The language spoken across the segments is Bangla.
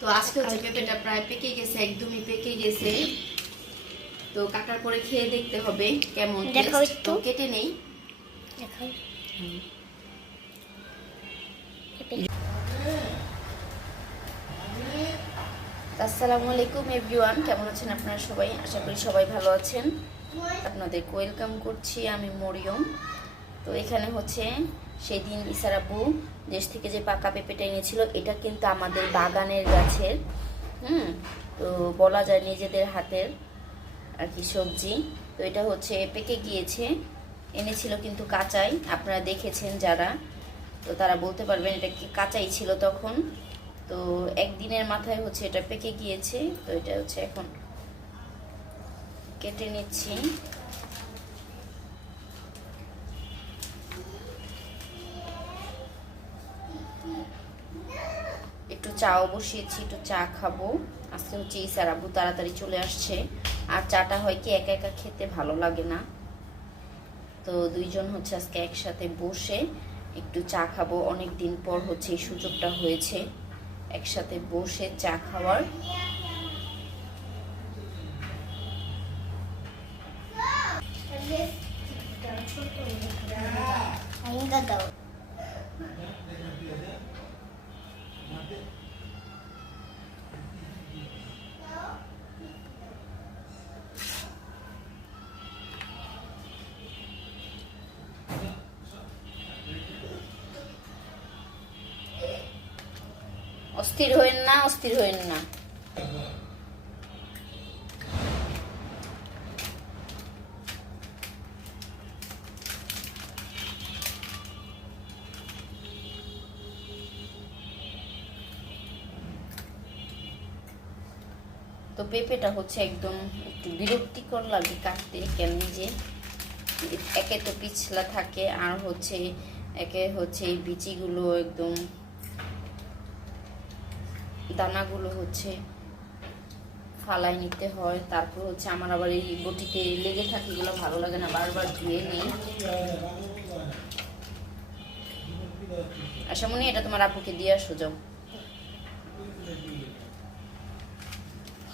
তো আজকে হচ্ছে পেঁপেটা প্রায় পেকে গেছে একদমই পেকে গেছে। তো কাটার পরে খেয়ে দেখতে হবে কেমন। তো কেটে নেই। আসসালামু আলাইকুম এভরিওয়ান কেমন আছেন আপনারা সবাই? আশা করি সবাই ভালো আছেন। আপনাদের ওয়েলকাম করছি আমি মরিয়ম। তো এখানে হচ্ছে সেই দিন ইসার আব্বু দেশ থেকে যে পাকা পেঁপেটা এনেছিল, এটা কিন্তু আমাদের বাগানের গাছের, হুম? তো বলা যায় নিজেদের হাতের আর কি সবজি। তো এটা হচ্ছে পেকে গিয়েছে, এনেছিল কিন্তু কাঁচাই, আপনারা দেখেছেন যারা। তো তারা বলতে পারবেন এটা কি কাঁচাই ছিল তখন। তো একদিনের মাথায় হচ্ছে এটা পেকে গিয়েছে, তো এটা হচ্ছে এখন কেটে নিচ্ছি। একটু চাও বসিয়েছি, একটু চা খাব। আজকে হচ্ছে ইসার আব্বু তাড়াতাড়ি চলে আসছে। আর চাটা হয় কি, একা একা খেতে ভালো লাগে না। তো দুইজন হচ্ছে আজকে একসাথে বসে একটু চা খাব। অনেক দিন পর হচ্ছে এই সুযোগটা হয়েছে একসাথে বসে চা খাওয়ার। অস্থির হইন না অস্থির হইন না। তো পেঁপেটা হচ্ছে একদম একটু বিরক্তিকর লাগে কাটতে, কেন যে একে তো পিছলা থাকে আর হচ্ছে একে হচ্ছে এই বিচিগুলো একদম দানাগুলো হচ্ছে ফালাই নিতে হয়, তারপর হচ্ছে আমার আবার এই বটিতে লেগে থাকে, এগুলো ভালো লাগে না, বারবার ধুয়ে নেই। আশা মনে এটা তোমার আপুকে দিয়ে আসো, যাও।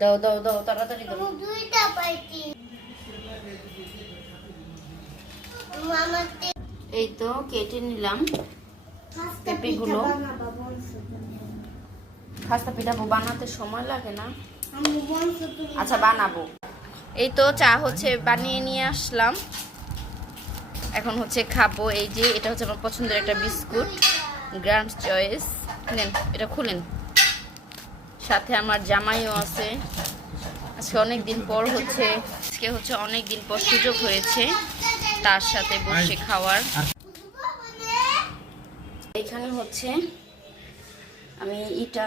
দাও দাও দাও তাড়াতাড়ি দাও দুইটা পাইছি। এই তো কেটে নিলাম পেঁপেগুলো। খাস্তা পিঠা বানাতে সময় লাগে না? আচ্ছা বানাবো। এই তো চা হচ্ছে বানিয়ে নিয়ে আসলাম। এখন হচ্ছে খাব এই যে এটা হচ্ছে আমার পছন্দের একটা বিস্কুট। Grand choice. নেন এটা খুলেন। সাথে আমার জামাইও আছে। আজকে অনেক দিন পর হচ্ছে, আজকে হচ্ছে অনেক দিন পর সুযোগ হয়েছে তার সাথে বসে খাওয়ার। এখানে হচ্ছে আমি ইটা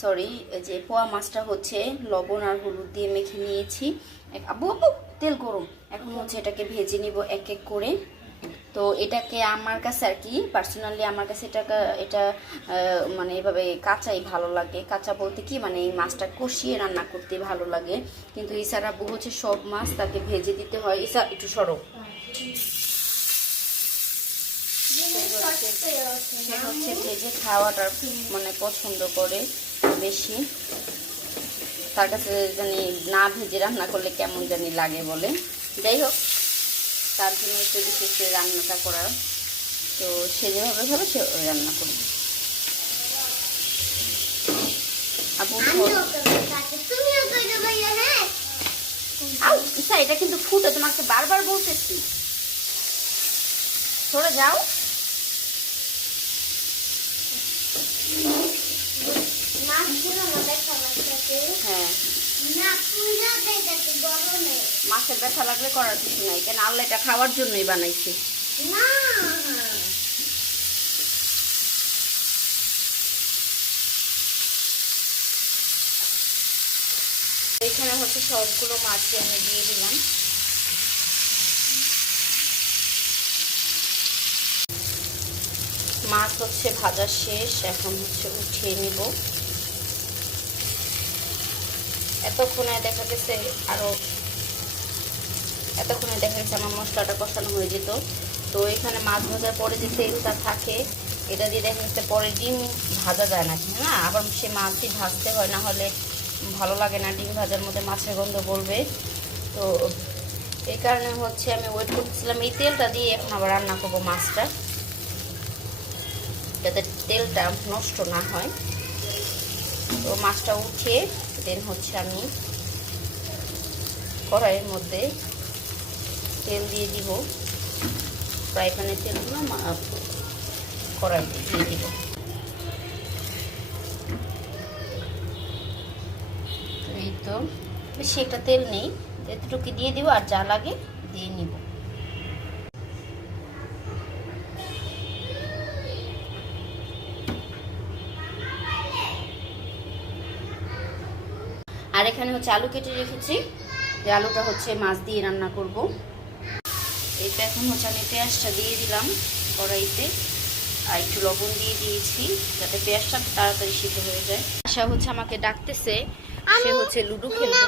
সরি যে পোয়া মাছটা হচ্ছে লবণ আর হলুদ দিয়ে মেখে নিয়েছি। আবু আব্বু তেল গরম। এখন হচ্ছে এটাকে ভেজে নিব এক এক করে। তো এটাকে আমার কাছে আর কি পার্সোনালি আমার কাছে এটা এটা মানে এভাবে কাঁচাই ভালো লাগে। কাঁচা বলতে কি মানে এই মাছটা কষিয়ে রান্না করতে ভালো লাগে। কিন্তু ইসার আব্বু হচ্ছে সব মাছ তাকে ভেজে দিতে হয়। ইসা একটু সরো। সে হচ্ছে ভেজে খাওয়াটা মানে পছন্দ করে বেশি। তার কাছে জানি না ভেজে রান্না করলে কেমন জানি লাগে বলে। যাই হোক তার জন্য একটু বিশেষ করে রান্নাটা করার। তো সে যেভাবে ভাবে সে রান্না করবে। আপু হ্যাঁ? ইসা এটা কিন্তু ফুটে তোমাকে বারবার বলতেছি। সরে যাও। হ্যাঁ। মাছের ব্যথা লাগলে করার কিছু নাই কেন আল্লাহ এটা খাওয়ার জন্যই বানাইছি। না। এখানে হচ্ছে সবগুলো মাছই আমি দিয়ে দিলাম। মাছ হচ্ছে ভাজা শেষ এখন হচ্ছে উঠিয়ে নিব। এতক্ষণে দেখা গেছে আরও এতক্ষণে দেখা গেছে আমার মশলাটা কষানো হয়ে যেত। তো এখানে মাছ ভাজার পরে যে তেলটা থাকে, এটা দিয়ে দেখা যাচ্ছে পরে ডিম ভাজা যায় না না? আবার সে মাছ দিয়ে ভাজতে হয়, না হলে ভালো লাগে না, ডিম ভাজার মধ্যে মাছের গন্ধ বলবে। তো এই কারণে হচ্ছে আমি ওয়েট করতেছিলাম। এই তেলটা দিয়ে এখন আবার রান্না করব মাছটা, যাতে তেলটা নষ্ট না হয়। তো মাছটা উঠে দেন হচ্ছে আমি কড়াইয়ের মধ্যে তেল দিয়ে দিব। ফ্রাই প্যানের তেলগুলো কড়াইতে দিয়ে দিব। এই তো, বেশি একটা তেল নেই, এতটুকু দিয়ে দিব আর যা লাগে দিয়ে নিব। এখানে হচ্ছে আলু কেটে রেখেছি। যে আলুটা হচ্ছে মাছ দিয়ে রান্না করব। এইটা এখন হচ্ছে আমি পেঁয়াজটা দিয়ে দিলাম কড়াইতে। আর একটু লবণ দিয়ে দিয়েছি যাতে পেঁয়াজটা তাড়াতাড়ি সিদ্ধ হয়ে যায়। আশা হচ্ছে আমাকে ডাকতেছে। সে হচ্ছে লুডো খেলবে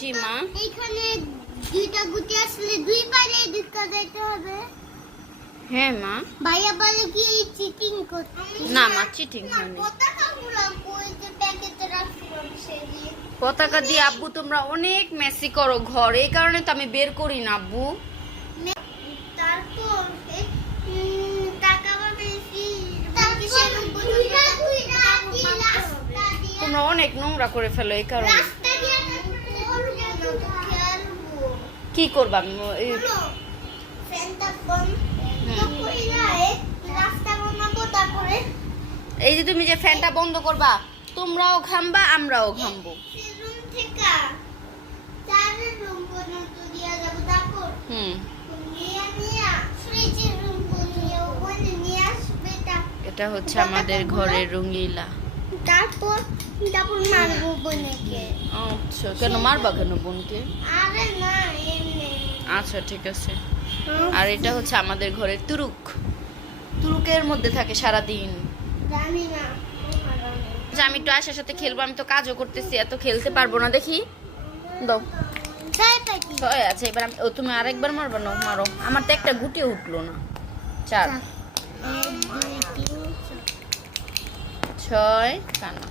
জি মা। এখানে দুইটা গুটি আসলে দুই পারে ঢুকা যাইতে হবে। হ্যাঁ মা। ভাইয়া বলে কি চিটিং করতে? না মা চিটিং হয়নি। পতাকা গুলো কই যে প্যাকেটে রাখছিলাম সেদিন পতাকা দিয়ে আব্বু তোমরা অনেক মেসি করো ঘর এই কারণে তো আমি বের করি না আব্বু। তোমরা অনেক নোংরা করে ফেলো এই কারণে। কি করবা এই যে তুমি যে ফ্যানটা বন্ধ করবা তোমরাও ঘামবা আমরাও ঘামবো রুম থেকে চারের রুম পর্যন্ত দিয়ে যাব তারপর হুম নিয়ে নিয়ে ফ্রিজের রুম নিয়ে ওখানে নিয়ে আসবে তা- এটা হচ্ছে আমাদের ঘরের রঙিলা। তারপর তারপর মারবো বোনকে। আচ্ছা কেন মারবা কেন বোনকে? আরে না এমনি। আচ্ছা ঠিক আছে। আর এটা হচ্ছে আমাদের ঘরের তুরুক। তুরুকের মধ্যে থাকে সারা দিন জানি না যে আমি একটু আশার সাথে খেলব আমি তো কাজও করতেছি এত খেলতে পারব না দেখি। দাও। ছয় আছে এবার আমি ও তুমি আরেকবার মারবো না মারো। আমার তো একটা গুটিও উঠল না। চার। ছয় কানা।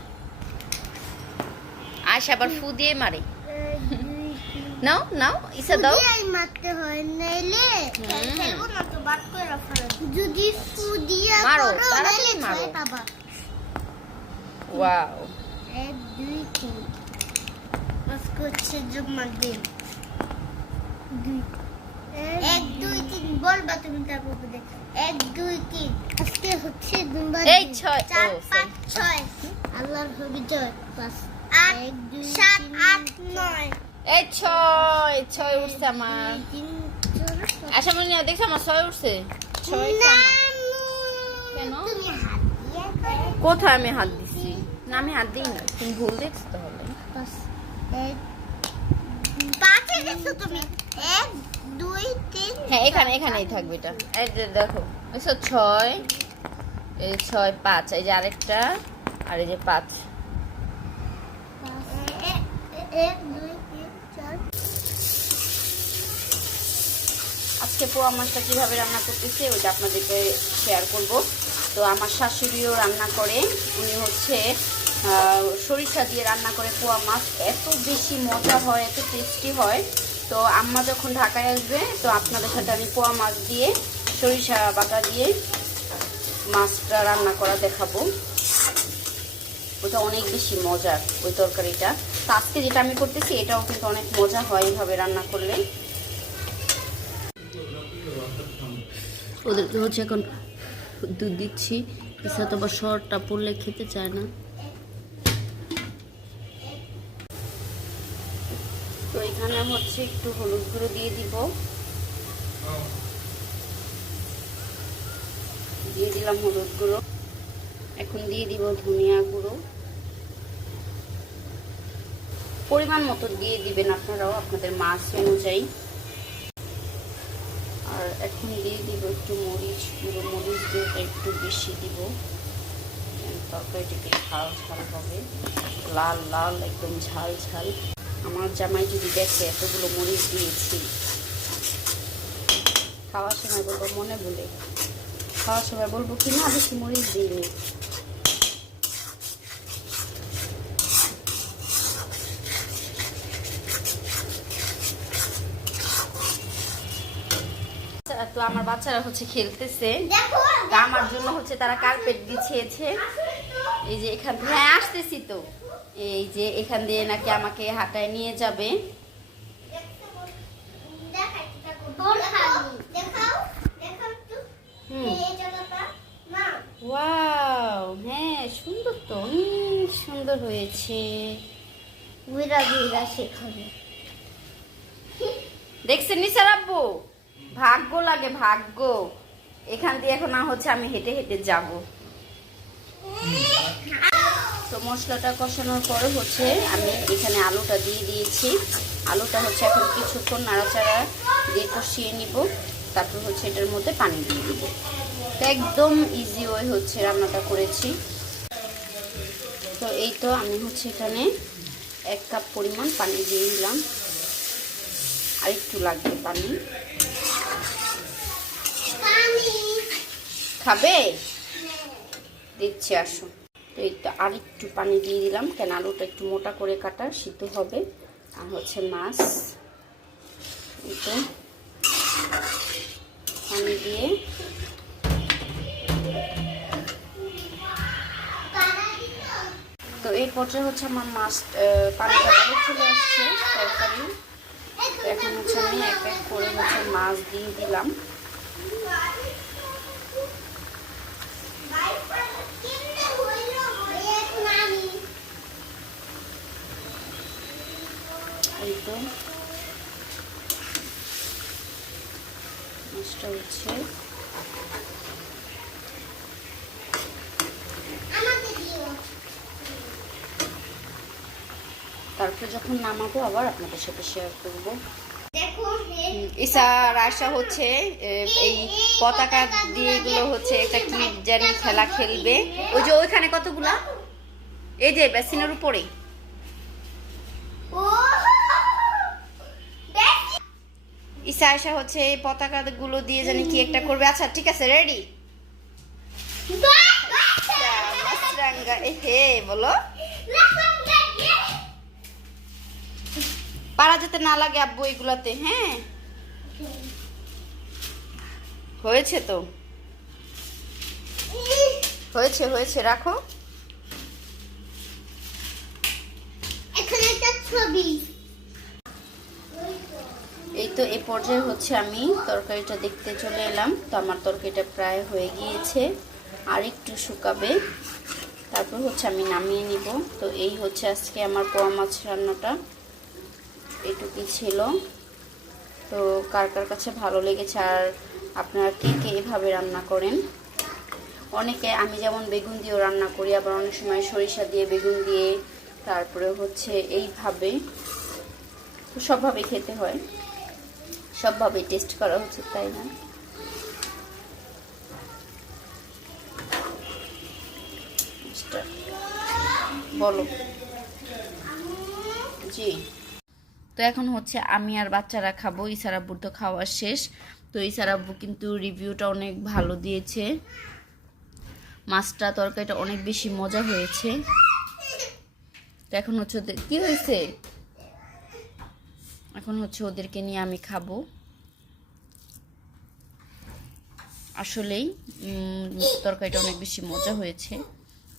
আবার ফু দিয়ে মারে। নাও নাও ইসা দাও। মারতে হয় নাইলে হুম। খেলব না তো বাদ করে ফেলো। যদি ফুদিয়া মারো, করো তাড়াতাড়ি নাইলে মারো। ওয়াও। এক দুই তিন। আজকে হচ্ছে জুম্মা দিন। দুই এক দুই তিন বলবা তুমি তারপর এক দুই তিন। আজকে হচ্ছে জুম্মা এই ছয়, চার পাঁচ ছয়। আল্লাহর হবি জয়। পাঁচ আট সাত আট নয়। এই ছয় ছয় উঠছে আমার। আশা মনে দেখছ আমার ছয় উঠছে? ছয় কেন? কোথায় আমি হাত দিছি? না আমি হাত দিই না তুমি ভুল দেখছ তাহলে। পাঁচে গেছো তুমি? এক দুই তিন হ্যাঁ এখানে এখানেই থাকবে এটা। এই যে দেখো এসো ছয় এই ছয় পাঁচ এই যে আরেকটা আর এই যে পাঁচ। আজকে পোয়া মাছটা কীভাবে রান্না করতেছি ওইটা আপনাদেরকে শেয়ার করব। তো আমার শাশুড়িও রান্না করে উনি হচ্ছে আহ, সরিষা দিয়ে রান্না করে পোয়া মাছ। এত বেশি মজা হয় এত টেস্টি হয়। তো আম্মা যখন ঢাকায় আসবে, তো আপনাদের সাথে আমি পোয়া মাছ দিয়ে, সরিষা বাটা দিয়ে মাছটা রান্না করা দেখাবো। ওটা অনেক বেশি মজার ওই তরকারিটা। তো আজকে যেটা আমি করতেছি, এটাও কিন্তু অনেক মজা হয় এইভাবে রান্না করলে। ওদেরকে হচ্ছে এখন দুধ দিচ্ছি ইসা তো আবার শরটা পড়লে খেতে চায় না। তো এখানে হচ্ছে একটু হলুদ গুঁড়ো দিয়ে দিব। দিয়ে দিলাম হলুদ গুঁড়ো। এখন দিয়ে দিব ধনিয়া গুঁড়ো। পরিমাণ মতো দিয়ে দিবেন আপনারাও আপনাদের মাছ অনুযায়ী। আর এখন দিয়ে দিব একটু মরিচ গুঁড়ো। মরিচ দিয়ে একটু বেশি দিব। তরকারিটাকে ঝাল ঝাল হবে। লাল লাল, একদম ঝাল ঝাল। আমার জামাই যদি দেখে এতগুলো মরিচ দিয়েছি খাওয়ার সময় বলব মনে বলে খাওয়ার সময় বলব কি না বেশি মরিচ দিইনি। তো আমার বাচ্চারা হচ্ছে খেলতেছে। আমার জন্য হচ্ছে তারা কার্পেট বিছিয়েছে। এই যে এখান হ্যাঁ আসতেছি তো। এই যে এখান দিয়ে নাকি আমাকে হাঁটায় নিয়ে যাবে। ওয়াও হ্যাঁ সুন্দর তো হুম, সুন্দর হয়েছে। ঘুরা ঘুরা শেখাবে দেখছেন নিসার আব্বু? ভাগ্য লাগে ভাগ্য। এখান দিয়ে এখন হচ্ছে আমি হেঁটে হেঁটে যাব। তো মশলাটা কষানোর পরে হচ্ছে আমি এখানে আলুটা দিয়ে দিয়েছি। আলুটা হচ্ছে এখন কিছুক্ষণ নাড়াচাড়া দিয়ে কষিয়ে নিব। তারপর হচ্ছে এটার মধ্যে পানি দিয়ে দিব। তো একদম ইজি ওয়ে হচ্ছে রান্নাটা করেছি। তো এই তো আমি হচ্ছে এখানে এক কাপ পরিমাণ পানি দিয়ে দিলাম। আর একটু লাগবে পানি। খাবে? দিচ্ছি আসো তো এই তো আর একটু পানি দিয়ে দিলাম, কেন আলুটা একটু মোটা করে কাটা, সিদ্ধ হবে। আর হচ্ছে মাছ তো। পানি দিয়ে। তো এই পর্যায়ে হচ্ছে আমার মাছ পানিটা ভালো চলে আসছে তরকারি। এখন হচ্ছে আমি এক এক করে হচ্ছে মাছ দিয়ে দিলাম এই তো মাছটা হচ্ছে তারপর যখন নামাবো আবার আপনাদের সাথে শেয়ার করব। ইসা রায়সা হচ্ছে এই পতাকা দিয়ে এগুলো হচ্ছে একটা কি জানি খেলা খেলবে। ওই যে ওইখানে কতগুলা? এই যে বেসিনের উপরে ইসা আয়সা হচ্ছে এই পতাকা গুলো দিয়ে জানি কি একটা করবে। আচ্ছা ঠিক আছে রেডি হে বলো। পারা যেতে না লাগে আব্বু এগুলাতে হ্যাঁ? হয়েছে তো? হয়েছে হয়েছে রাখো। এখানে একটা ছবি। এই তো এ পর্যায়ে হচ্ছে আমি তরকারিটা দেখতে চলে এলাম। তো আমার তরকারিটা প্রায় হয়ে গিয়েছে। আর একটু শুকাবে। তারপর হচ্ছে আমি নামিয়ে নিব। তো এই হচ্ছে আজকে আমার পোয়া মাছ রান্নাটা। এটুকুই ছিল। তো কার কার কাছে ভালো লেগেছে আর আপনারা কে কে এভাবে রান্না করেন? অনেকে আমি যেমন বেগুন দিয়েও রান্না করি, আবার অনেক সময় সরিষা দিয়ে বেগুন দিয়ে, তারপরে হচ্ছে এইভাবে। সবভাবে খেতে হয়। সবভাবে টেস্ট করা উচিত, তাই না? বলো। জি। তো এখন হচ্ছে আমি আর বাচ্চারা খাব, ইসার আব্বুর তো খাওয়া শেষ। তো ইসার আব্বু কিন্তু রিভিউটা অনেক ভালো দিয়েছে। মাছটা, তরকারিটা অনেক বেশি মজা হয়েছে। তো এখন হচ্ছে ওদের, কি হয়েছে? এখন হচ্ছে ওদেরকে নিয়ে আমি খাব। আসলেই তরকারিটা অনেক বেশি মজা হয়েছে।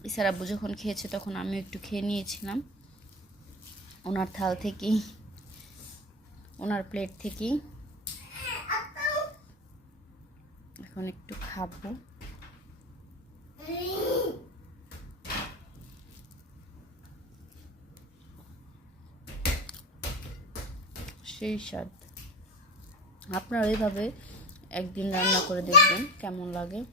ইসার আব্বু যখন খেয়েছে তখন আমিও একটু খেয়ে নিয়েছিলাম। ওনার থাল থেকেই। ওনার প্লেট থেকেই। এখন একটু খাব। সেই স্বাদ। আপনারা এইভাবে একদিন রান্না করে দেখবেন কেমন লাগে।